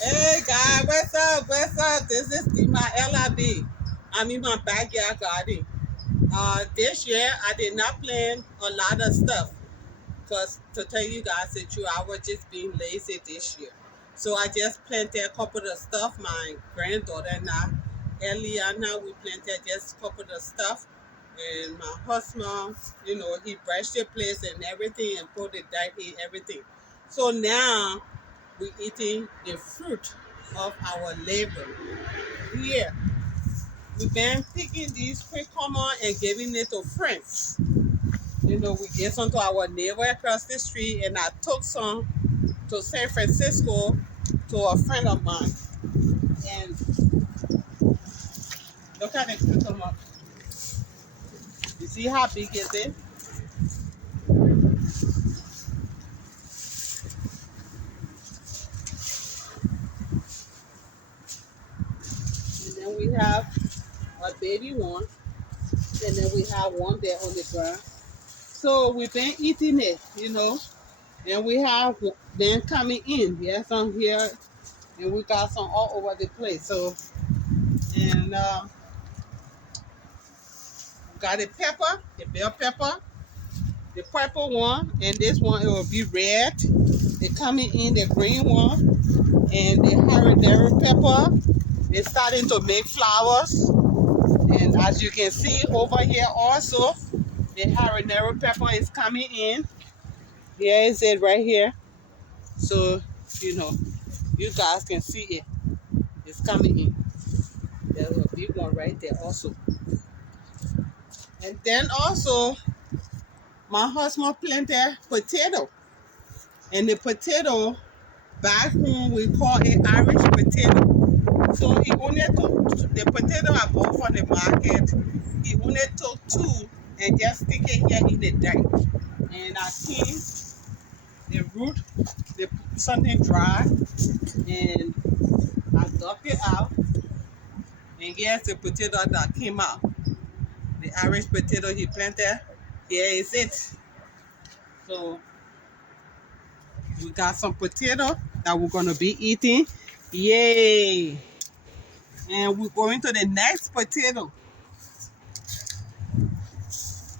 Hey guys, what's up? What's up? This is my LIB. I'm in my backyard garden. This year I did not plant a lot of stuff because to tell you guys the truth, I was just being lazy this year. So I just planted a couple of stuff. My granddaughter and I, Eliana, we planted just a couple of stuff. And my husband, he brushed the place and everything and put the dirt in everything. So now we eating the fruit of our labor. Yeah, we've been picking these cucumber and giving it to friends. We gave some to our neighbor across the street, and I took some to San Francisco to a friend of mine. And look at the cucumber. You see how big is it? And then we have a baby one, and then we have one there on the ground. So we've been eating it. And we have them coming in. Yeah, some here, and we got some all over the place. So, and got the pepper, the bell pepper, the purple one, and this one it will be red. They coming in the green one, and the habanero pepper. They're starting to make flowers, and as you can see over here also, the habanero pepper is coming in. Here is it right here. So you know, you guys can see it. It's coming in. There's a big one right there also. And then also, my husband planted potato. And the potato, back home, we call it Irish potato. So he only took the potato I bought from the market. He only took two and just stick it here in the dirt. And I clean the root, the something dry, and I dug it out. And here's the potato that came out. The Irish potato he planted. Here is it. So we got some potato that we're gonna be eating. Yay! And we're going to the next potato.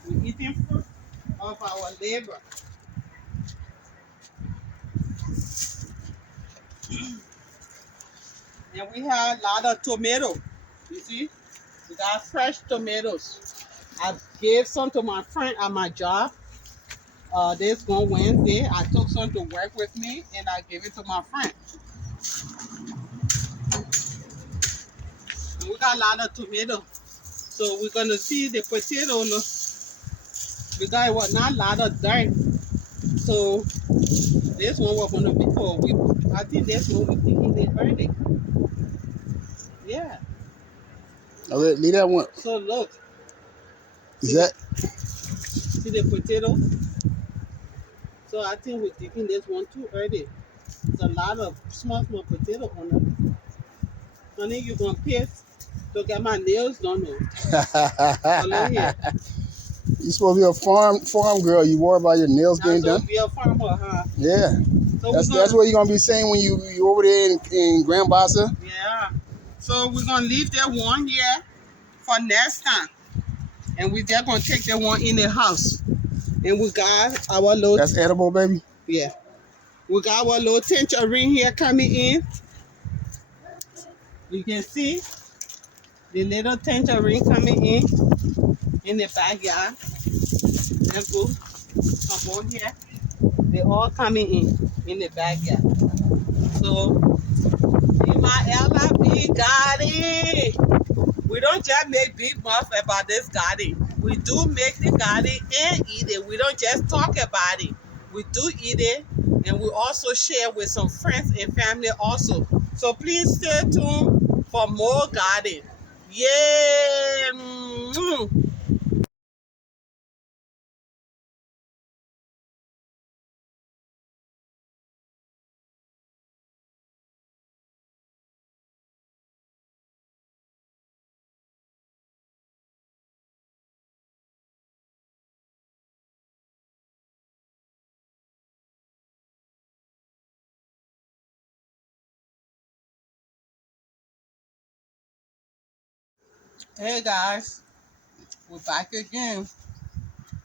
We're eating fruit of our labor. And we have a lot of tomato. You see? We got fresh tomatoes. I gave some to my friend at my job. This one Wednesday, I took some to work with me and I gave it to my friend. And we got a lot of tomato. So we're gonna see the potato. Look, because it was not a lot of dirt. So this one was gonna be for we. I think this one we thinking they early. Yeah. Now leave that one. So look, Is that? see the potato. So I think we're thinking this one too early. There's a lot of small potato on it. Honey, you gonna pay to get my nails done though. Along here. You supposed to be a farm girl. You worry about your nails I'm getting supposed done. to be a farmer, huh? Yeah, So that's what you're gonna be saying when you over there in Grand Bassa. yeah. So we're gonna leave that one here for next time. And we just gonna take that one in the house. And we got our little That's edible, baby. yeah. We got our little tangerine here coming in. You can see the little tangerine coming in the backyard. Let's go. Come on here. They all coming in the backyard. So in my LIB garden, we don't just make big mouth about this garden. We do make the garden and eat it. We don't just talk about it. We do eat it, and we also share with some friends and family also. So please stay tuned for more garden. Yeah. Hey guys, we're back again.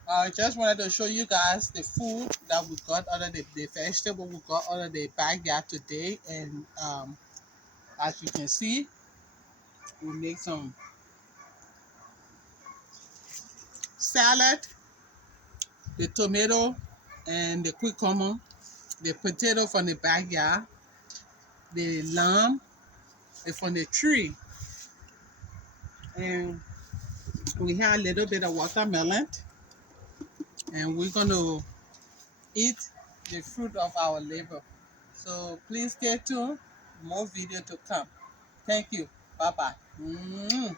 I just wanted to show you guys the food that we got out of the vegetable we got out of the backyard today. And as you can see, we make some salad, the tomato and the cucumber, the potato from the backyard, the lamb is from the tree, and we had a little bit of watermelon, and we're gonna eat the fruit of our labor. So please stay tuned. More video to come. Thank you. Bye bye.